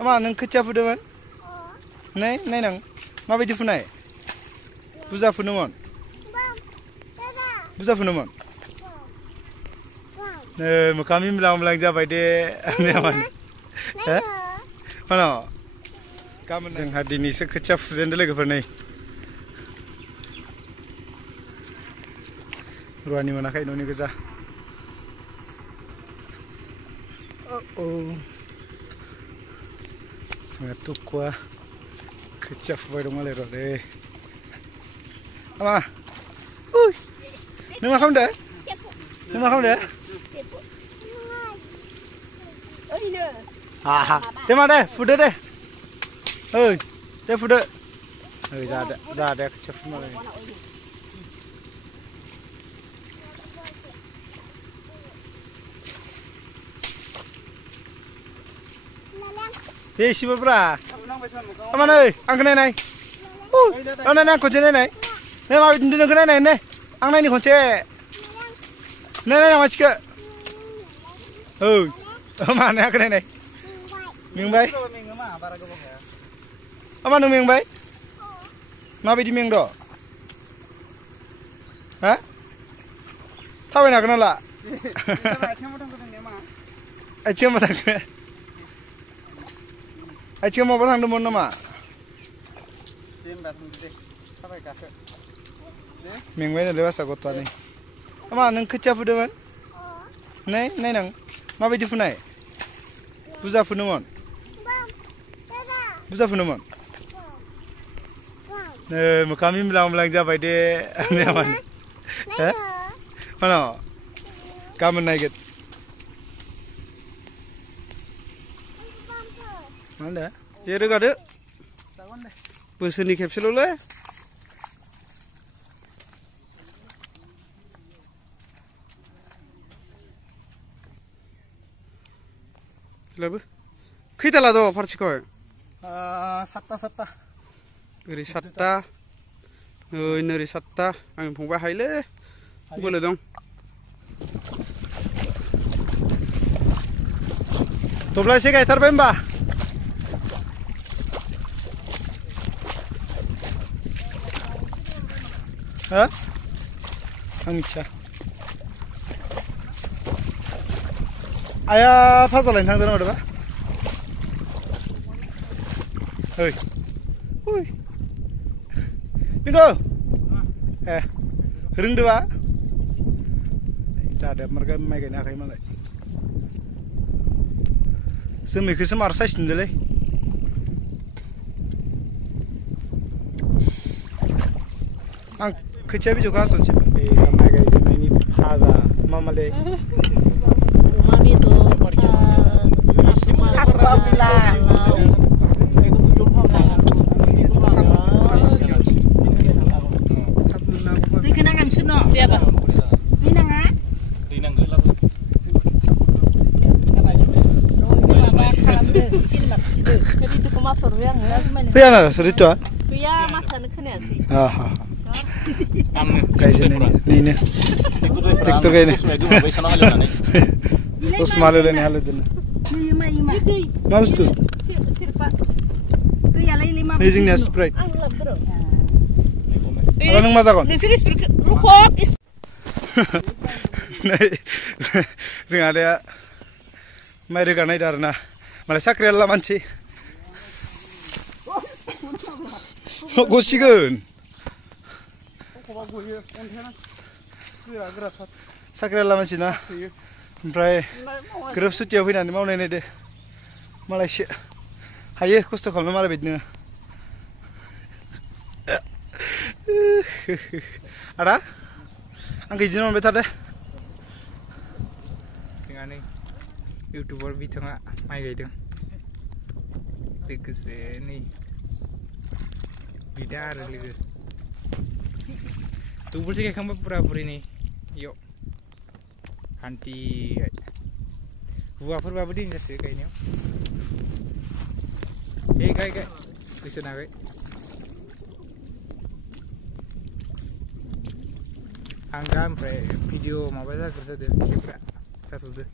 Ama nang खोथिया फुदोंमोन? नायनां माबायदि फुनाय? बुजा फुनोमोन? बुजा फुनोमोन? मोखां मिमलां जाबाय दे आंनियामोन। हो? मानो? गाबोन जोंहा दिनैसो खोथिया फुजेनदों लोगोफोर नै। रुवानि मोनाखै न'नि गोजा। जोंहा तुकुआ खोथिया फुबाय दं मालाय र' दे। Ama, nung makan deh, nung makan deh. Deh mana deh, food deh. Deh food. Zada chef malah. Hei si bapra, apa nih? Angni nai, nai aku jadi nai. Nih mau di negara nai nih, angni ini kunci. Nai yang macam mana aku nai? Mingbai. Apa nu mingbai? Mau di mingdo? Hah? Tahu nak kenal lah? Aciam apa tak? Aciam apa tak demun nama? Mingbai ni lewat sagot tu ni. Ama nang kerja fudeman? Nai nang, mau di funai? Buza fudeman? Buza fudeman? Kami melang jabai deh anyaman. Eh? Mana? Kamu naik? Mana? Jadi kada? Pusing ni kapsul le? Lalu? Kita lah tu percikoi. Satta. Iri satta. Ini satta. Ang pungba haile. Boleh dong. Toblai sih kayak terbemba. Hah? Angca. Ayah pasal lain tang ada apa? Hei, Bingo, ring dua. Sada mereka main nak kayak mana? Semik semar saya sendiri. Ang kerja bi juga asal sih. Main kayak ini haza, mama le. Mami tu khas babila. Di kenangan suno. Dia apa? Di nanga? Di nanga lah. Apa ni? Rohnya apa kalam deh. Sini mak situ. Jadi tu kemas surveyang. Pia lah, seritu ah? Pia macam ni kena sih. Kayak ni ni. TikTok ini. Terus malu ni halu tu. Ima. Malu tu. Sirpa. Tu yang lain 5. Using ni Sprite. Kalau nung masak kon. Nasi Sprite rukok. Sing ada. Mereka naik darna. Malah sakral lah manci. Gosigun. Sakral lah manci na. Ompray grup suci apa ni mau ni deh. Malaysia. Haye kosto kalau malah bednya. Ada? Angki jinon betul deh. Tinggal ni YouTuber bi tengah mai gay deng. Dekat ni bidar lagi. Tu boleh sih kamu pura-pura ni. Yo. Anti buah apa berding kasih kayaknya. Guys, bisa nak? Anggam video mau baca kerja deh, kira satu deh.